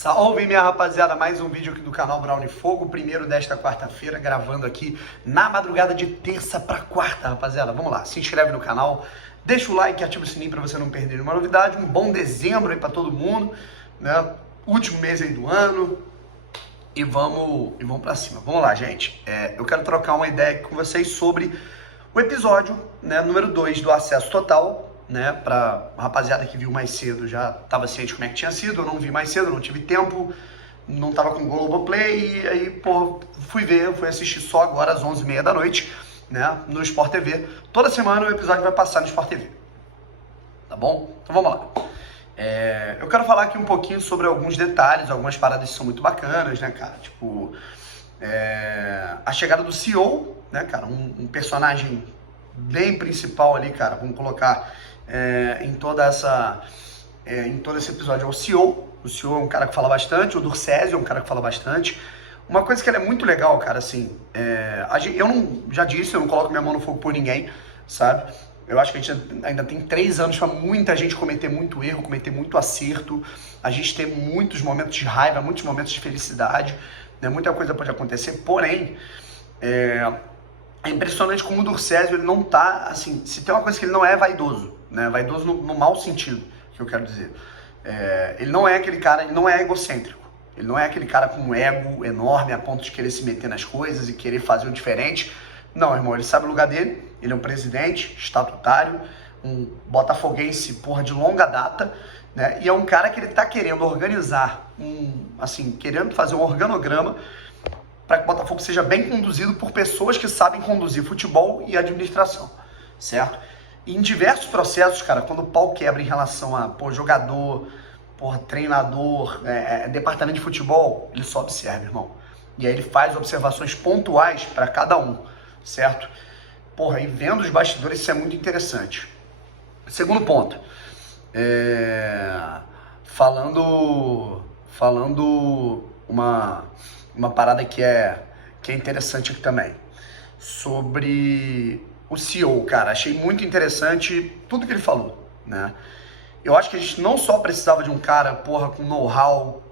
Salve, minha rapaziada, mais um vídeo aqui do canal Brown Fogo, primeiro desta quarta-feira, gravando aqui na madrugada de terça para quarta, rapaziada. Vamos lá, se inscreve no canal, deixa o like e ativa o sininho para você não perder nenhuma novidade. Um bom dezembro aí para todo mundo, né? Último mês aí do ano e vamos para cima. Vamos lá, gente. Eu quero trocar uma ideia com vocês sobre o episódio, né, número 2 do Acesso Total. Né, pra rapaziada que viu mais cedo já tava ciente como é que tinha sido, eu não vi mais cedo, não tive tempo, não tava com o Globoplay, e aí, pô, fui assistir só agora às 11h30 da noite, né, no Sport TV. Toda semana o episódio vai passar no Sport TV, tá bom? Então vamos lá. Eu quero falar aqui um pouquinho sobre alguns detalhes, algumas paradas que são muito bacanas, né, cara, tipo, a chegada do CEO, né, cara, um personagem bem principal ali, cara, vamos colocar em todo esse episódio é o CEO. O CEO é um cara que fala bastante, o Durcésio é um cara que fala bastante. Uma coisa que é muito legal, cara, assim, já disse, eu não coloco minha mão no fogo por ninguém, sabe? Eu acho que a gente ainda tem 3 anos para muita gente cometer muito erro, cometer muito acerto, a gente ter muitos momentos de raiva, muitos momentos de felicidade, né? Muita coisa pode acontecer, porém, é impressionante como o Durcésio, ele não tá, assim, se tem uma coisa que ele não é vaidoso, né, vaidoso no mau sentido, que eu quero dizer, ele não é aquele cara, ele não é egocêntrico, ele não é aquele cara com um ego enorme a ponto de querer se meter nas coisas e querer fazer o diferente. Não, irmão, ele sabe o lugar dele, ele é um presidente estatutário, um botafoguense, porra, de longa data, né, e é um cara que ele tá querendo organizar, querendo fazer um organograma para que o Botafogo seja bem conduzido por pessoas que sabem conduzir futebol e administração, certo? E em diversos processos, cara, quando o pau quebra em relação a jogador, treinador, departamento de futebol, ele só observa, irmão. E aí ele faz observações pontuais para cada um, certo? E vendo os bastidores, isso é muito interessante. Segundo ponto, falando uma parada que é interessante aqui também, sobre o CEO, cara, achei muito interessante tudo que ele falou, né? Eu acho que a gente não só precisava de um cara, com know-how,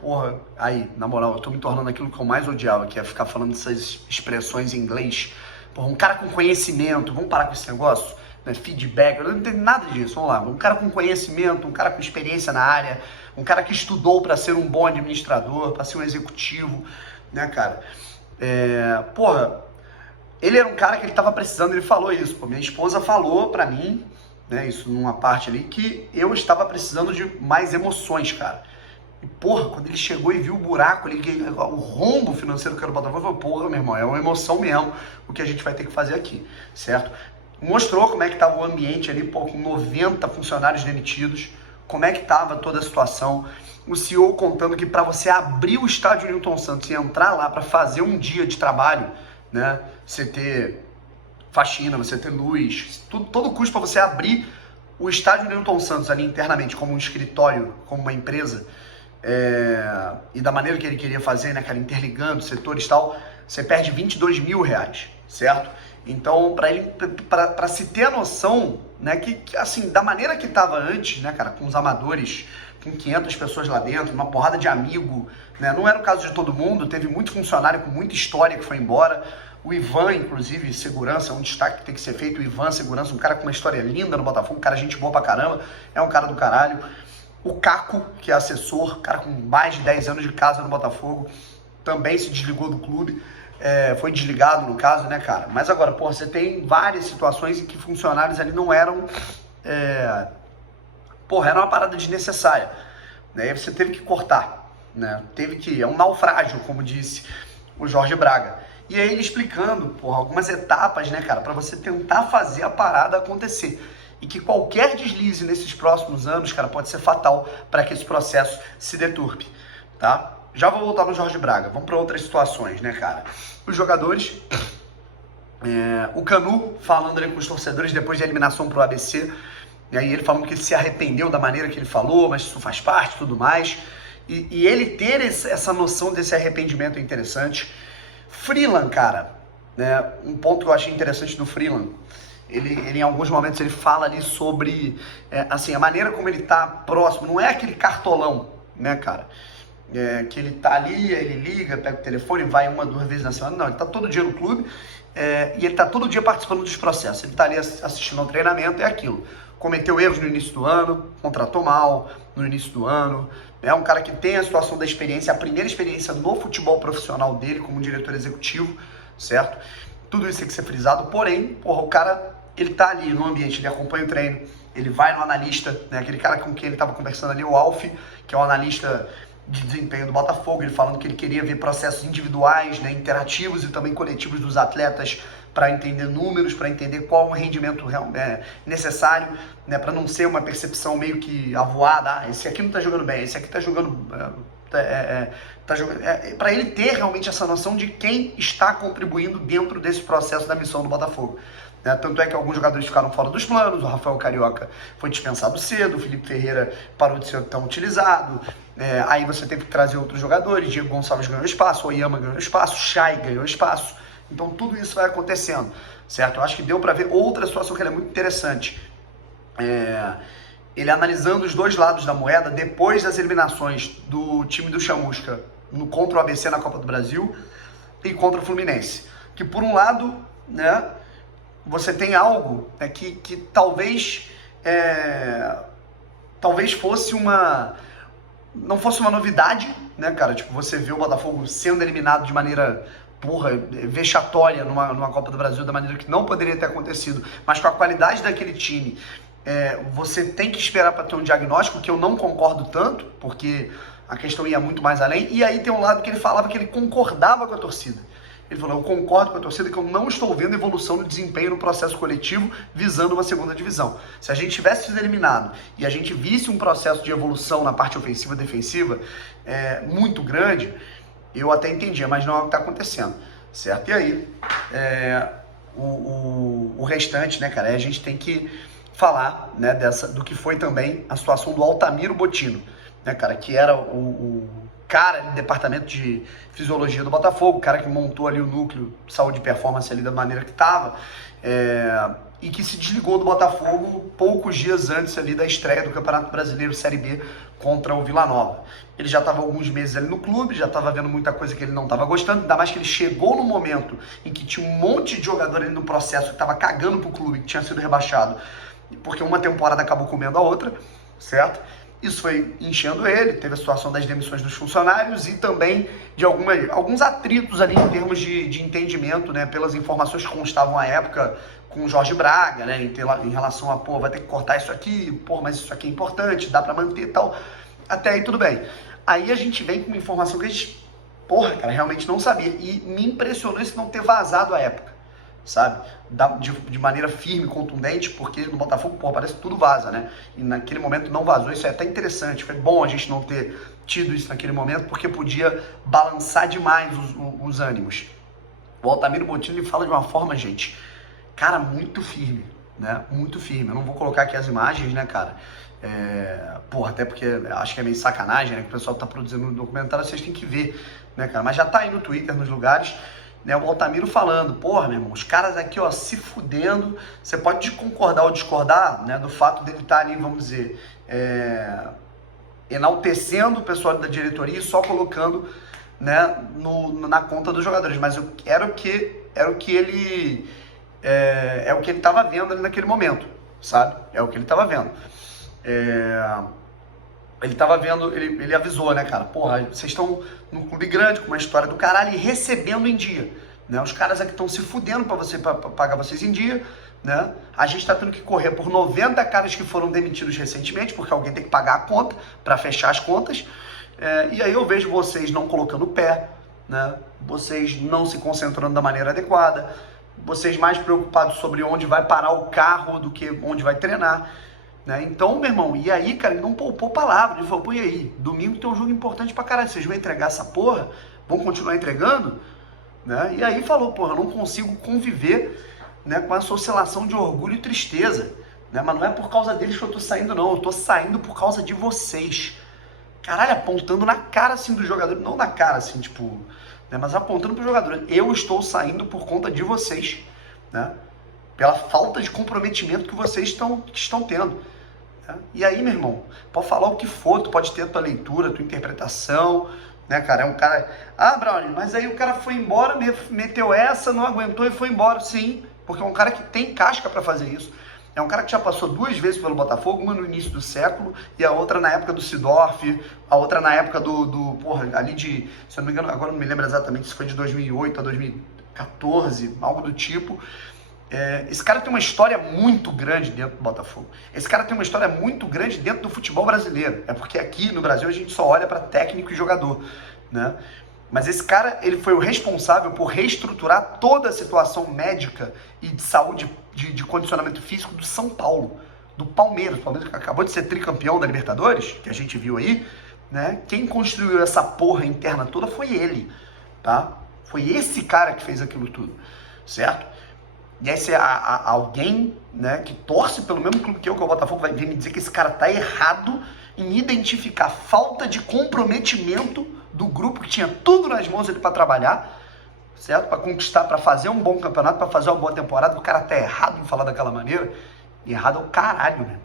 aí, na moral, eu tô me tornando aquilo que eu mais odiava, que é ficar falando essas expressões em inglês, um cara com conhecimento, vamos parar com esse negócio, né? Feedback, eu não entendo nada disso, vamos lá, um cara com conhecimento, um cara com experiência na área, um cara que estudou para ser um bom administrador, para ser um executivo, né, cara? Ele era um cara que ele tava precisando, ele falou isso, minha esposa falou pra mim, né, isso numa parte ali, que eu estava precisando de mais emoções, cara. E, quando ele chegou e viu o buraco ali, o rombo financeiro que era o Botafogo, eu falei, meu irmão, é uma emoção mesmo o que a gente vai ter que fazer aqui, certo? Mostrou como é que tava o ambiente ali, com 90 funcionários demitidos, como é que tava toda a situação. O CEO contando que para você abrir o estádio Newton Santos e entrar lá para fazer um dia de trabalho, né, você ter faxina, você ter luz, todo o custo para você abrir o estádio Newton Santos ali internamente como um escritório, como uma empresa, e da maneira que ele queria fazer, né, cara, interligando setores e tal, você perde R$22 mil, certo? Então, para se ter a noção, né, que assim, da maneira que estava antes, né, cara, com os amadores, com 500 pessoas lá dentro, uma porrada de amigo, né, não era o caso de todo mundo, teve muito funcionário com muita história que foi embora, o Ivan, inclusive, segurança, um destaque que tem que ser feito, o Ivan, segurança, um cara com uma história linda no Botafogo, um cara gente boa pra caramba, é um cara do caralho, o Caco, que é assessor, cara com mais de 10 anos de casa no Botafogo, também se desligou do clube, foi desligado no caso, né, cara? Mas agora, você tem várias situações em que funcionários ali não eram, era uma parada desnecessária, né? Aí você teve que cortar, né? É um naufrágio, como disse o Jorge Braga. E aí ele explicando, algumas etapas, né, cara, para você tentar fazer a parada acontecer. E que qualquer deslize nesses próximos anos, cara, pode ser fatal para que esse processo se deturpe, tá? Já vou voltar no Jorge Braga, vamos para outras situações, né, cara? Os jogadores, o Canu falando ali com os torcedores depois da eliminação pro ABC, e aí ele falando que ele se arrependeu da maneira que ele falou, mas isso faz parte e tudo mais. E ele ter essa noção desse arrependimento é interessante. Freeland, cara, né, um ponto que eu achei interessante do Freeland, ele em alguns momentos ele fala ali sobre, a maneira como ele tá próximo, não é aquele cartolão, né, cara? que ele tá ali, ele liga, pega o telefone, vai 1, 2 vezes na semana. Não, ele tá todo dia no clube e ele tá todo dia participando dos processos. Ele tá ali assistindo ao treinamento, é aquilo. Cometeu erros no início do ano, contratou mal no início do ano. É um cara que tem a situação da experiência, a primeira experiência no futebol profissional dele como diretor executivo, certo? Tudo isso tem que ser frisado, porém, porra, o cara, ele tá ali no ambiente, ele acompanha o treino, ele vai no analista, né? Aquele cara com quem ele tava conversando ali, o Alf, que é o analista de desempenho do Botafogo, ele falando que ele queria ver processos individuais, né, interativos e também coletivos dos atletas para entender números, para entender qual o rendimento necessário, né, para não ser uma percepção meio que avoada, esse aqui não tá jogando bem, esse aqui tá jogando... para ele ter realmente essa noção de quem está contribuindo dentro desse processo da missão do Botafogo. Tanto é que alguns jogadores ficaram fora dos planos, o Rafael Carioca foi dispensado cedo, o Felipe Ferreira parou de ser tão utilizado, aí você teve que trazer outros jogadores, Diego Gonçalves ganhou espaço, Oyama ganhou espaço, Chay ganhou espaço, então tudo isso vai acontecendo, certo? Eu acho que deu para ver outra situação que é muito interessante, ele analisando os dois lados da moeda depois das eliminações do time do Chamusca contra o ABC na Copa do Brasil e contra o Fluminense, que por um lado, né, você tem algo, né, que talvez fosse não fosse uma novidade, né, cara? Tipo, você vê o Botafogo sendo eliminado de maneira, vexatória numa Copa do Brasil, da maneira que não poderia ter acontecido, mas com a qualidade daquele time, você tem que esperar para ter um diagnóstico, que eu não concordo tanto, porque a questão ia muito mais além, e aí tem um lado que ele falava que ele concordava com a torcida. Ele falou, eu concordo com a torcida que eu não estou vendo evolução no desempenho no processo coletivo visando uma segunda divisão. Se a gente tivesse sido eliminado e a gente visse um processo de evolução na parte ofensiva e defensiva muito grande, eu até entendia, mas não é o que está acontecendo, certo? E aí, o restante, né, cara, a gente tem que falar, né, do que foi também a situação do Altamiro Bottino, né, cara, que era o cara do departamento de fisiologia do Botafogo, o cara que montou ali o núcleo de saúde e performance ali da maneira que estava, e que se desligou do Botafogo poucos dias antes ali da estreia do Campeonato Brasileiro Série B contra o Vila Nova. Ele já estava alguns meses ali no clube, já estava vendo muita coisa que ele não estava gostando, ainda mais que ele chegou no momento em que tinha um monte de jogador ali no processo que estava cagando pro clube, que tinha sido rebaixado, porque uma temporada acabou comendo a outra, certo? Isso foi enchendo ele, teve a situação das demissões dos funcionários e também de alguns atritos ali em termos de entendimento, né, pelas informações que constavam à época com o Jorge Braga, né, em relação a, vai ter que cortar isso aqui, mas isso aqui é importante, dá pra manter e tal. Até aí tudo bem. Aí a gente vem com uma informação que a gente, cara, realmente não sabia. E me impressionou isso não ter vazado à época, sabe? De maneira firme, contundente, porque no Botafogo, parece que tudo vaza, né? E naquele momento não vazou, isso é até interessante, foi bom a gente não ter tido isso naquele momento, porque podia balançar demais os ânimos. O Altamiro Bottino, ele fala de uma forma, gente, cara, muito firme, né? Muito firme. Eu não vou colocar aqui as imagens, né, cara? Até porque acho que é meio sacanagem, né? Que o pessoal tá produzindo um documentário, vocês têm que ver, né, cara? Mas já tá aí no Twitter, nos lugares, né, o Altamiro falando, meu irmão, os caras aqui, ó, se fudendo, você pode concordar ou discordar, né, do fato dele estar ali, vamos dizer, enaltecendo o pessoal da diretoria e só colocando, né, na conta dos jogadores, mas era o que ele estava vendo ali naquele momento, sabe? É o que ele estava vendo. Ele tava vendo, ele avisou, né, cara? Vocês estão num clube grande, com uma história do caralho e recebendo em dia, né? Os caras aqui estão se fudendo pra pagar vocês em dia, né? A gente tá tendo que correr por 90 caras que foram demitidos recentemente, porque alguém tem que pagar a conta pra fechar as contas. E aí eu vejo vocês não colocando o pé, né? Vocês não se concentrando da maneira adequada, vocês mais preocupados sobre onde vai parar o carro do que onde vai treinar. Né? Então, meu irmão, e aí, cara, ele não poupou palavra, ele falou, e aí, domingo tem um jogo importante pra caralho, vocês vão entregar essa porra? Vão continuar entregando? Né? E aí falou, eu não consigo conviver, né, com essa oscilação de orgulho e tristeza, né? Mas não é por causa deles que eu tô saindo, não, eu tô saindo por causa de vocês. Caralho, apontando na cara, assim, do jogador, não na cara, assim, tipo, né, mas apontando pro jogador, eu estou saindo por conta de vocês, né? Pela falta de comprometimento que vocês estão tendo. Né? E aí, meu irmão, pode falar o que for, tu pode ter a tua leitura, a tua interpretação, né, cara? É um cara... Ah, Brownie, mas aí o cara foi embora, meteu essa, não aguentou e foi embora. Sim, porque é um cara que tem casca para fazer isso. É um cara que já passou 2 vezes pelo Botafogo, uma no início do século e a outra na época do Seedorf, a outra na época porra, ali de, se eu não me engano, agora não me lembro exatamente se foi de 2008 a 2014, algo do tipo. Esse cara tem uma história muito grande dentro do Botafogo. Esse cara tem uma história muito grande dentro do futebol brasileiro. É porque aqui no Brasil a gente só olha para técnico e jogador, né? Mas esse cara, ele foi o responsável por reestruturar toda a situação médica e de saúde, de condicionamento físico do São Paulo, do Palmeiras. O Palmeiras acabou de ser tricampeão da Libertadores, que a gente viu aí, né? Quem construiu essa porra interna toda foi ele, tá? Foi esse cara que fez aquilo tudo, certo? E aí, se alguém, né, que torce pelo mesmo clube que eu, que é o Botafogo, vai vir me dizer que esse cara tá errado em identificar falta de comprometimento do grupo que tinha tudo nas mãos ali para trabalhar, certo? Para conquistar, para fazer um bom campeonato, para fazer uma boa temporada. O cara tá errado em falar daquela maneira. E errado é o caralho, né?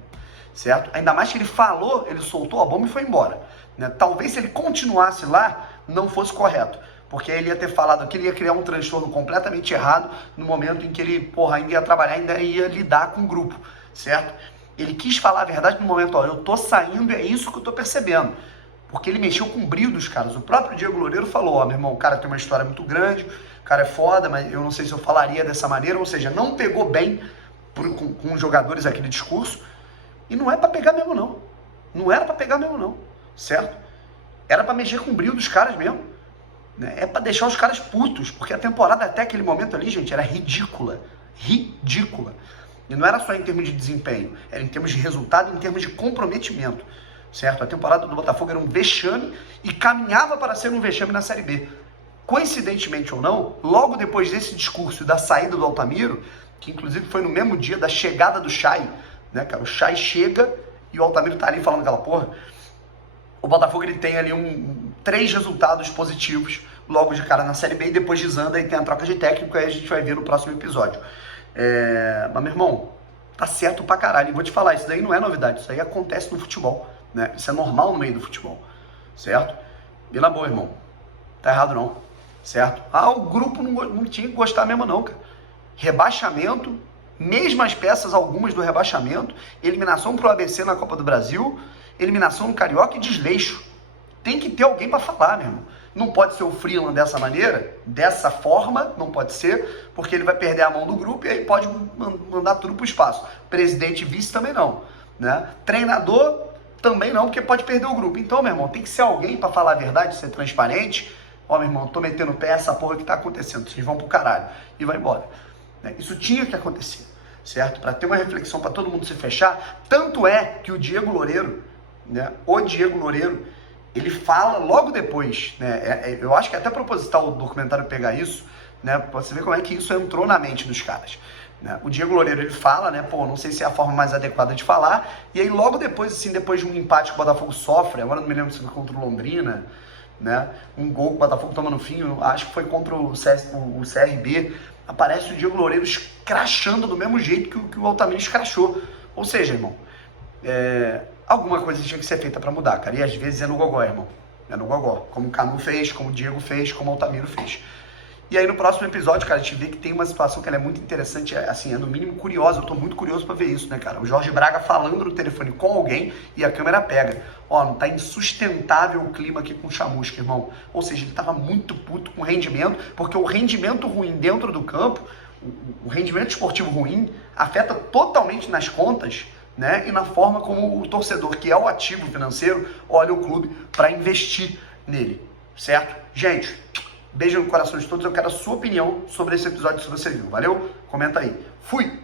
Certo? Ainda mais que ele falou, ele soltou a bomba e foi embora, né? Talvez se ele continuasse lá, não fosse correto. Porque ele ia ter falado que ele ia criar um transtorno completamente errado no momento em que ele, porra, ainda ia trabalhar, ainda ia lidar com o grupo, certo? Ele quis falar a verdade no momento, ó, eu tô saindo e é isso que eu tô percebendo. Porque ele mexeu com o brilho dos caras. O próprio Diego Loureiro falou, ó, meu irmão, o cara tem uma história muito grande, o cara é foda, mas eu não sei se eu falaria dessa maneira, ou seja, não pegou bem com os jogadores aquele discurso, e não é pra pegar mesmo não. Não era pra pegar mesmo não, certo? Era pra mexer com o brilho dos caras mesmo. É pra deixar os caras putos, porque a temporada até aquele momento ali, gente, era ridícula. Ridícula. E não era só em termos de desempenho, era em termos de resultado, em termos de comprometimento, certo? A temporada do Botafogo era um vexame e caminhava para ser um vexame na Série B. Coincidentemente ou não, logo depois desse discurso e da saída do Altamiro, que inclusive foi no mesmo dia da chegada do Chay, né, cara? O Chay chega e o Altamiro tá ali falando aquela porra. O Botafogo, ele tem ali 3 resultados positivos logo de cara na Série B e depois desanda e tem a troca de técnico, aí a gente vai ver no próximo episódio. Mas, meu irmão, tá certo pra caralho. E vou te falar, isso daí não é novidade, isso aí acontece no futebol, né? Isso é normal no meio do futebol, certo? E na boa, irmão, tá errado não, certo? O grupo não tinha que gostar mesmo não, cara. Rebaixamento, mesmas peças, algumas do rebaixamento, eliminação pro ABC na Copa do Brasil, eliminação no Carioca e desleixo. Tem que ter alguém para falar, meu irmão. Não pode ser o Freeland dessa maneira, dessa forma, não pode ser, porque ele vai perder a mão do grupo e aí pode mandar tudo pro espaço. Presidente e vice também não, né? Treinador também não, porque pode perder o grupo. Então, meu irmão, tem que ser alguém para falar a verdade, ser transparente. Ó, meu irmão, tô metendo o pé, essa porra que tá acontecendo, vocês vão pro caralho. E vai embora. Isso tinha que acontecer, certo? Para ter uma reflexão, para todo mundo se fechar. Tanto é que o Diego Loureiro, né? O Diego Loureiro, ele fala logo depois, né? Eu acho que é até proposital o documentário pegar isso, né? Pra você ver como é que isso entrou na mente dos caras, né? O Diego Loureiro, ele fala, né? Pô, não sei se é a forma mais adequada de falar. E aí logo depois, assim, depois de um empate que o Botafogo sofre, agora não me lembro se foi contra o Londrina, né? Um gol que o Botafogo toma no fim, acho que foi contra o CRB. Aparece o Diego Loureiro escrachando do mesmo jeito que o Altamiro escrachou. Ou seja, irmão, alguma coisa tinha que ser feita para mudar, cara. E às vezes é no gogó, irmão. É no gogó. Como o Canu fez, como o Diego fez, como o Altamiro fez. E aí no próximo episódio, cara, a gente vê que tem uma situação que ela é muito interessante, assim, é no mínimo curiosa. Eu tô muito curioso para ver isso, né, cara? O Jorge Braga falando no telefone com alguém e a câmera pega. Ó, não tá insustentável o clima aqui com o Chamusca, irmão. Ou seja, ele tava muito puto com o rendimento, porque o rendimento ruim dentro do campo, o rendimento esportivo ruim, afeta totalmente nas contas, né? E na forma como o torcedor, que é o ativo financeiro, olha o clube para investir nele, certo? Gente, beijo no coração de todos, eu quero a sua opinião sobre esse episódio, se você viu, valeu? Comenta aí. Fui!